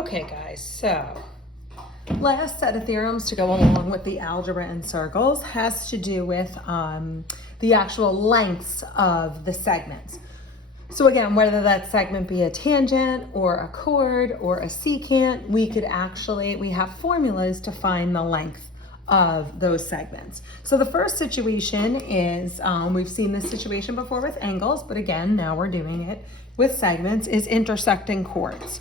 Okay guys, so last set of theorems to go along with the algebra in circles has to do with the actual lengths of the segments. So again, whether that segment be a tangent or a chord or a secant, we have formulas to find the length of those segments. So the first situation is, we've seen this situation before with angles, but again, now we're doing it with segments, is intersecting chords.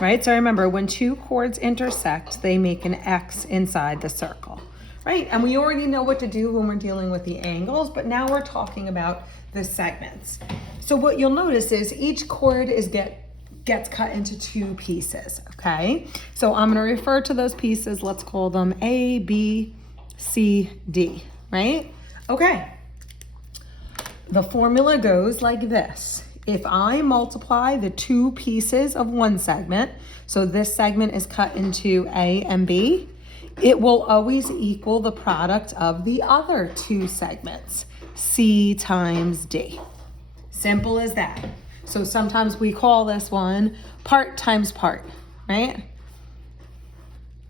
Right, so remember, when two chords intersect, they make an X inside the circle, right? And we already know what to do when we're dealing with the angles, but now we're talking about the segments. So what you'll notice is each chord gets cut into two pieces, okay? So I'm gonna refer to those pieces, let's call them A, B, C, D, right? Okay, the formula goes like this. If I multiply the two pieces of one segment, so this segment is cut into A and B, it will always equal the product of the other two segments, C times D. Simple as that. So sometimes we call this one part times part, right?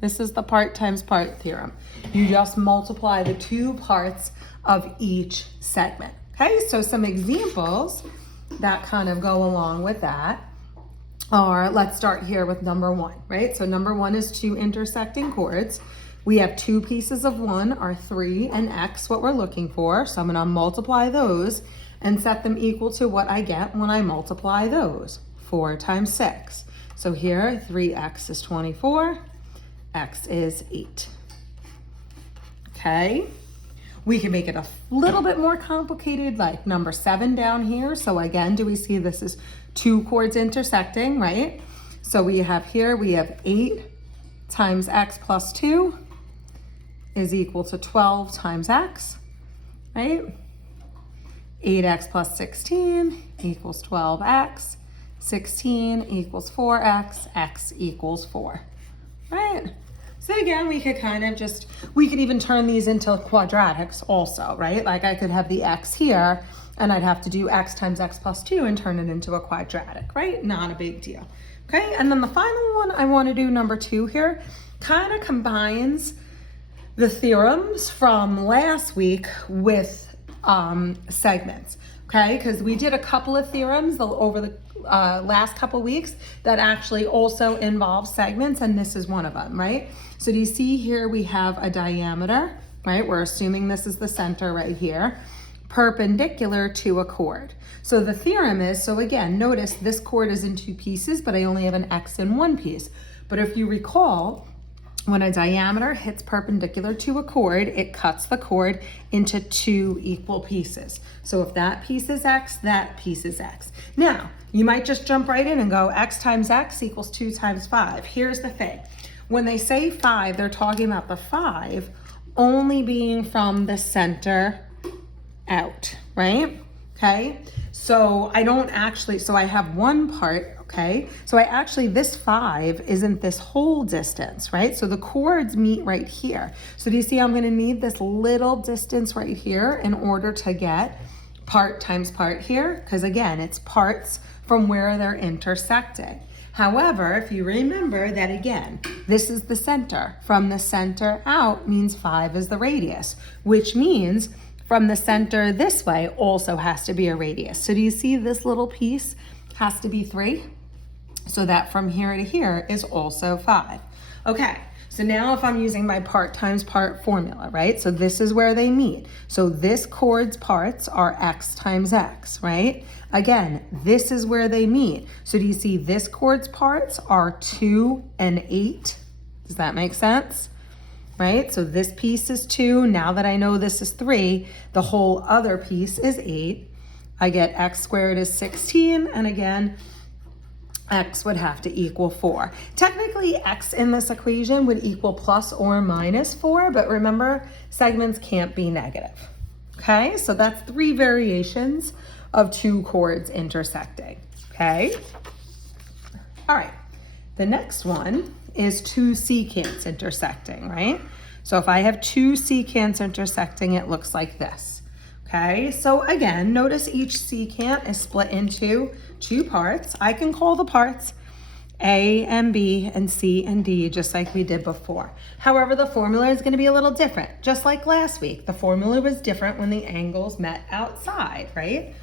This is the part times part theorem. You just multiply the two parts of each segment. Okay, so some examples that kind of go along with that are, let's start here with number one, right? So number one is two intersecting chords. We have two pieces of one are 3 and X, what we're looking for. So I'm gonna multiply those and set them equal to what I get when I multiply those, 4 times 6. So here, 3X is 24, X is 8. Okay. We can make it a little bit more complicated, like number 7 down here. So again, do we see this is two chords intersecting, right? So we have 8 times X plus 2 is equal to 12 times X, right? 8X plus 16 equals 12X. 16 equals 4X, X equals 4, right? So again, we could even turn these into quadratics also, right? Like I could have the X here and I'd have to do X times X plus 2 and turn it into a quadratic, right? Not a big deal. Okay, and then the final one I want to do, number 2 here, kind of combines the theorems from last week with segments, okay? Because we did a couple of theorems over the last couple weeks that actually also involve segments, and this is one of them, right? So do you see here we have a diameter, right? We're assuming this is the center right here, perpendicular to a chord. So the theorem is, so again, notice this chord is in two pieces, but I only have an X in one piece. But if you recall, when a diameter hits perpendicular to a chord, it cuts the chord into two equal pieces. So if that piece is X, that piece is X. Now, you might just jump right in and go X times X equals 2 times 5. Here's the thing. When they say 5, they're talking about the 5 only being from the center out, right? Okay, so I have one part, okay? So this 5 isn't this whole distance, right? So the chords meet right here. So do you see I'm gonna need this little distance right here in order to get part times part here? Because again, it's parts from where they're intersecting. However, if you remember that again, this is the center. From the center out means 5 is the radius, which means from the center this way also has to be a radius. So do you see this little piece has to be 3? So that from here to here is also 5. Okay, so now if I'm using my part times part formula, right? So this is where they meet. So this chord's parts are X times X, right? Again, this is where they meet. So do you see this chord's parts are 2 and 8? Does that make sense? Right? So this piece is 2. Now that I know this is 3, the whole other piece is 8. I get X squared is 16. And again, X would have to equal 4. Technically, X in this equation would equal plus or minus 4, but remember, segments can't be negative. Okay, so that's 3 variations of two chords intersecting, okay? All right, the next one is two secants intersecting, right? So if I have two secants intersecting, it looks like this, okay? So again, notice each secant is split into two parts. I can call the parts A and B and C and D, just like we did before. However, the formula is going to be a little different. Just like last week, the formula was different when the angles met outside, right?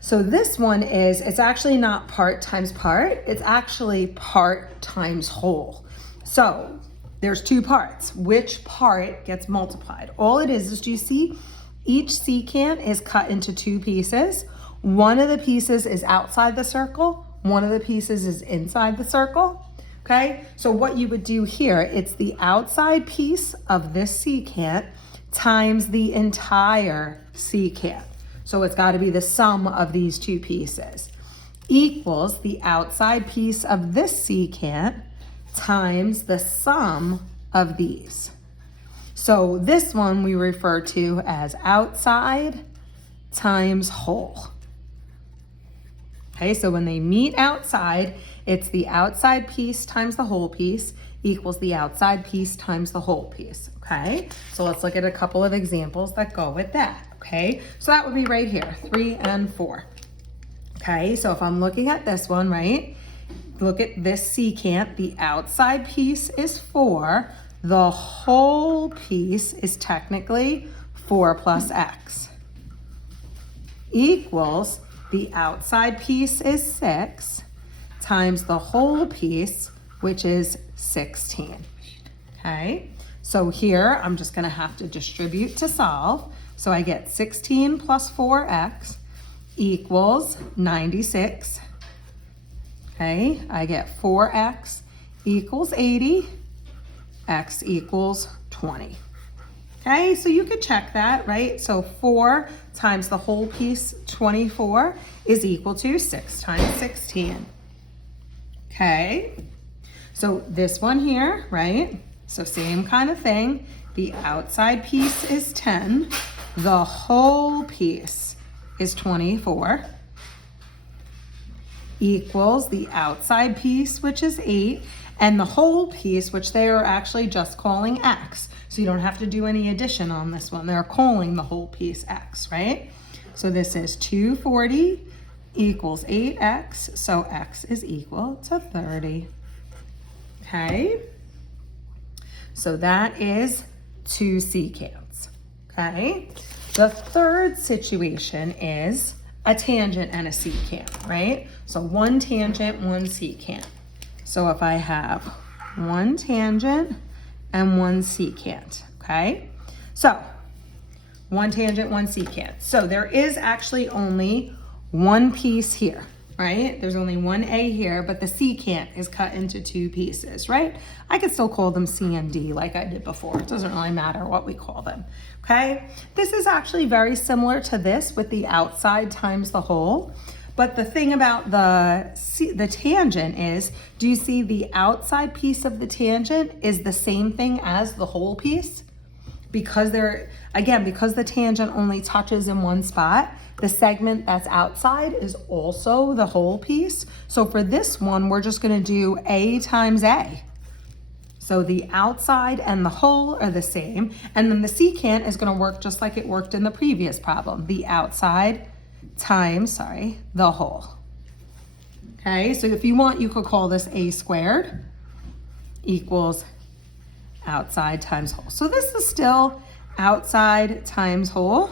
So this one is, it's actually not part times part, it's actually part times whole. So there's two parts. Which part gets multiplied? All it is do you see each secant is cut into two pieces. One of the pieces is outside the circle, one of the pieces is inside the circle. Okay, so what you would do here, it's the outside piece of this secant times the entire secant. So it's got to be the sum of these two pieces equals the outside piece of this secant times the sum of these. So this one we refer to as outside times whole. Okay, so when they meet outside, it's the outside piece times the whole piece equals the outside piece times the whole piece. Okay, so let's look at a couple of examples that go with that. Okay, so that would be right here, 3 and 4. Okay, so if I'm looking at this one, right, look at this secant, the outside piece is 4, the whole piece is technically 4 plus x, equals the outside piece is 6 times the whole piece, which is 16. Okay, so here I'm just gonna have to distribute to solve. So I get 16 plus 4x equals 96. Okay, I get 4x equals 80, x equals 20. Okay, so you could check that, right? So 4 times the whole piece, 24, is equal to 6 times 16. Okay, so this one here, right? So same kind of thing. The outside piece is 10. The whole piece is 24 equals the outside piece, which is 8, and the whole piece, which they are actually just calling x. So you don't have to do any addition on this one. They're calling the whole piece x, right? So this is 240 equals 8x, so x is equal to 30. Okay? So that is 2 secants. Okay? The third situation is a tangent and a secant, right? So one tangent, one secant. So if I have one tangent and one secant, okay? So one tangent, one secant. So there is actually only one piece here, right? There's only one A here, but the secant is cut into two pieces, right? I could still call them C and D like I did before. It doesn't really matter what we call them, okay? This is actually very similar to this with the outside times the whole. But the thing about the tangent is, do you see the outside piece of the tangent is the same thing as the whole piece? Because because the tangent only touches in one spot, the segment that's outside is also the whole piece. So for this one, we're just gonna do A times A. So the outside and the whole are the same. And then the secant is gonna work just like it worked in the previous problem. The outside times, the whole. Okay, so if you want, you could call this A squared equals outside times whole. So this is still outside times whole,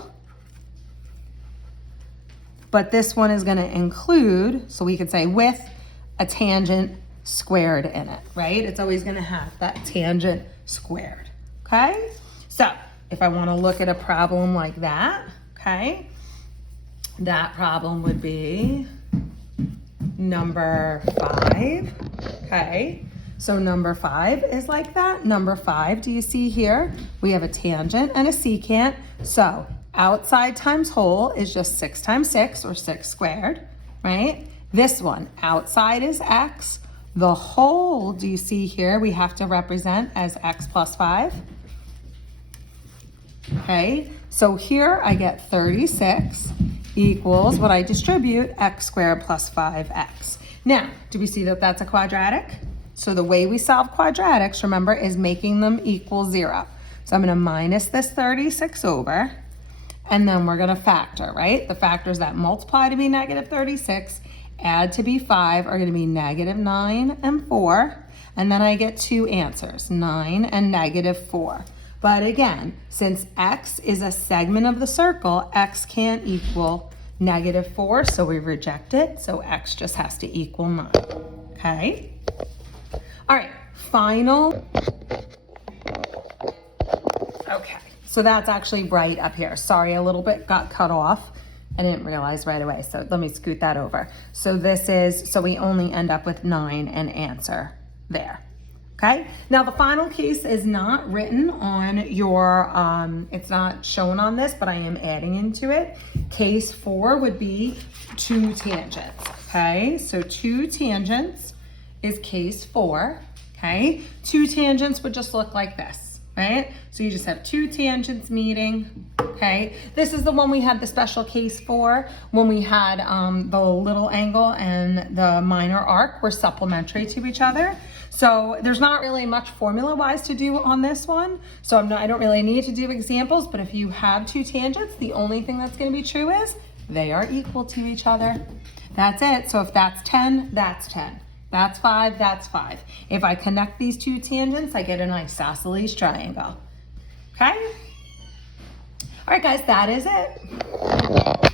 but this one is gonna include, so we could say with a tangent squared in it, right? It's always gonna have that tangent squared, okay? So if I wanna look at a problem like that, okay, that problem would be number 5, okay? So number 5 is like that. Number 5, do you see here? We have a tangent and a secant. So outside times whole is just 6 times 6, or 6 squared, right? This one, outside is x. The whole, do you see here, we have to represent as x plus 5. Okay, so here I get 36 equals what I distribute, x squared plus 5x. Now, do we see that that's a quadratic? So the way we solve quadratics, remember, is making them equal 0. So I'm going to minus this 36 over, and then we're going to factor, right? The factors that multiply to be negative 36 add to be 5 are going to be -9 and 4. And then I get two answers, 9 and -4. But again, since x is a segment of the circle, x can't equal -4, so we reject it. So x just has to equal 9, okay? All right, final. Okay, so that's actually right up here. Sorry, a little bit got cut off. I didn't realize right away, so let me scoot that over. So this is, so we only end up with 9 and answer there. Okay, now the final case is not written on your, it's not shown on this, but I am adding into it. Case 4 would be 2 tangents, okay? So 2 tangents is case 4, okay? 2 tangents would just look like this, right? So you just have 2 tangents meeting, okay? This is the one we had the special case for when we had the little angle and the minor arc were supplementary to each other. So there's not really much formula-wise to do on this one. So I don't really need to do examples, but if you have 2 tangents, the only thing that's gonna be true is they are equal to each other. That's it. So if that's 10, that's 10. That's 5, that's 5. If I connect these 2 tangents, I get an isosceles triangle. Okay? All right, guys, that is it.